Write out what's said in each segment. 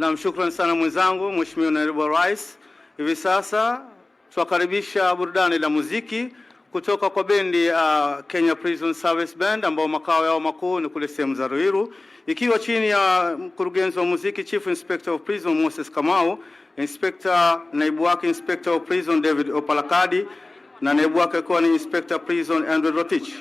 Na shukrani sana mwenzangu Mheshimiwa Naibu Rais. Hivi sasa tuwakaribisha burudani la muziki kutoka kwa bendi Kenya Prison Service Band ambao makao yao makuu ni kule sehemu za Ruiru, ikiwa chini ya mkurugenzi wa muziki Chief Inspector of Prison Moses Kamau, naibu wake Inspector of Prison David Opalakadi, na naibu wake kwa ni Inspector Prison Andrew Rotich.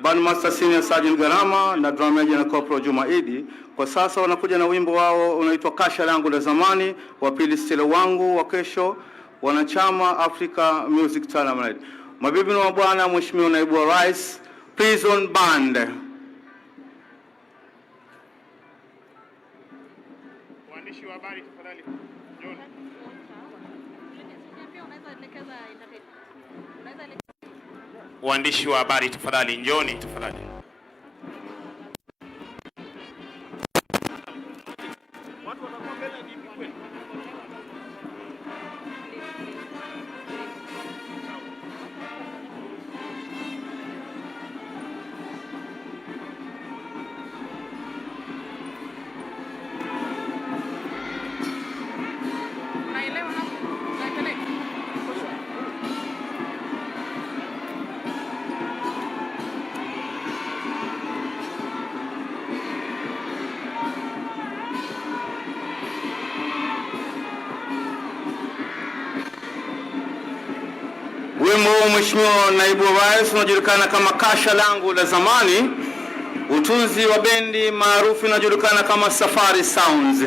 Bandmaster Senior Sergeant Garama na Drum Major na Corporal Juma Idi kwa sasa wanakuja na wimbo wao unaitwa Kasha Langu la Zamani, wa pili Stile Wangu wa Kesho, wanachama Africa Music Talent. Mabibi na mabwana, Mheshimiwa Naibu wa Rais, Prison Band. Waandishi wa habari tafadhali. John. Waandishi wa habari tafadhali, njoni tafadhali. Watu watakuwa mbele vipi kweli? Wimbo wa Mheshimiwa Naibu wa Rais unajulikana kama Kasha Langu la Zamani, utunzi wa bendi maarufu inajulikana kama Safari Sounds.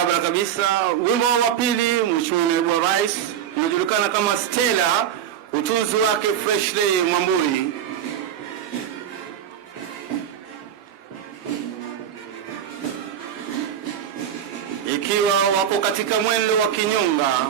Barabara kabisa. Wimbo wa pili, Mheshimiwa Naibu wa Rais, unajulikana kama Stella, utunzi wake Freshley Mwamburi. Ikiwa wako katika mwendo wa kinyonga,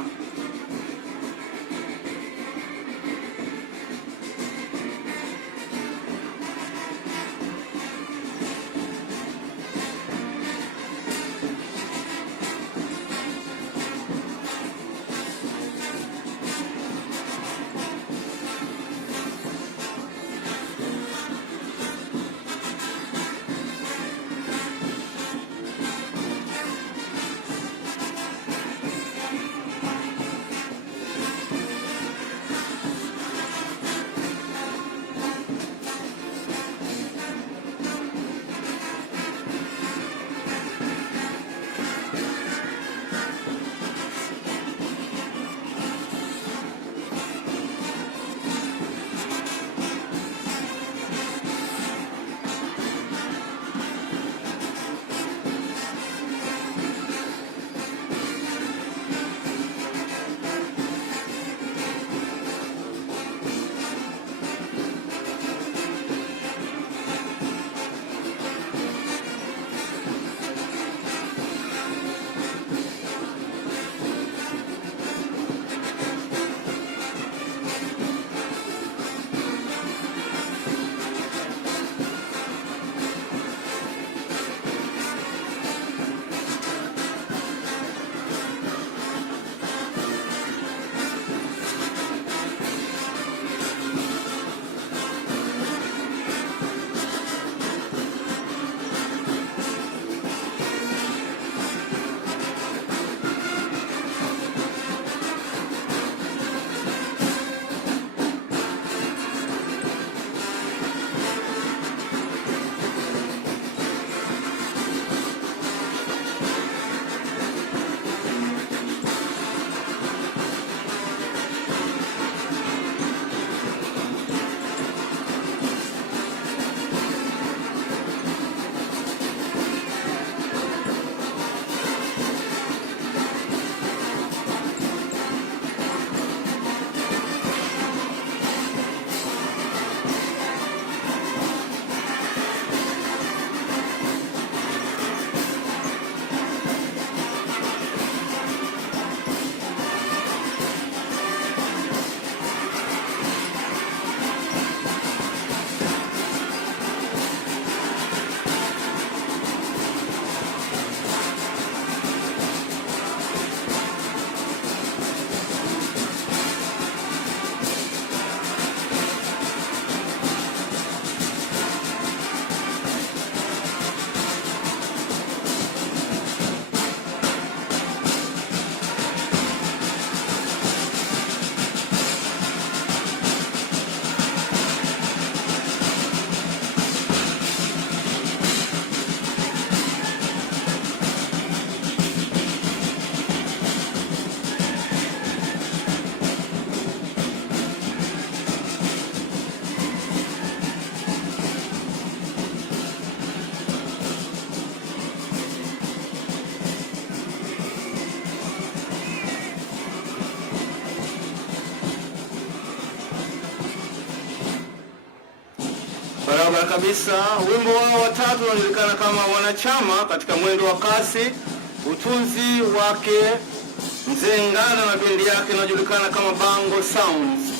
barabara kabisa. Wimbo wao watatu unajulikana kama Wanachama, katika mwendo wa kasi, utunzi wake Mzee Ngana na bendi yake inajulikana kama Bango Sounds.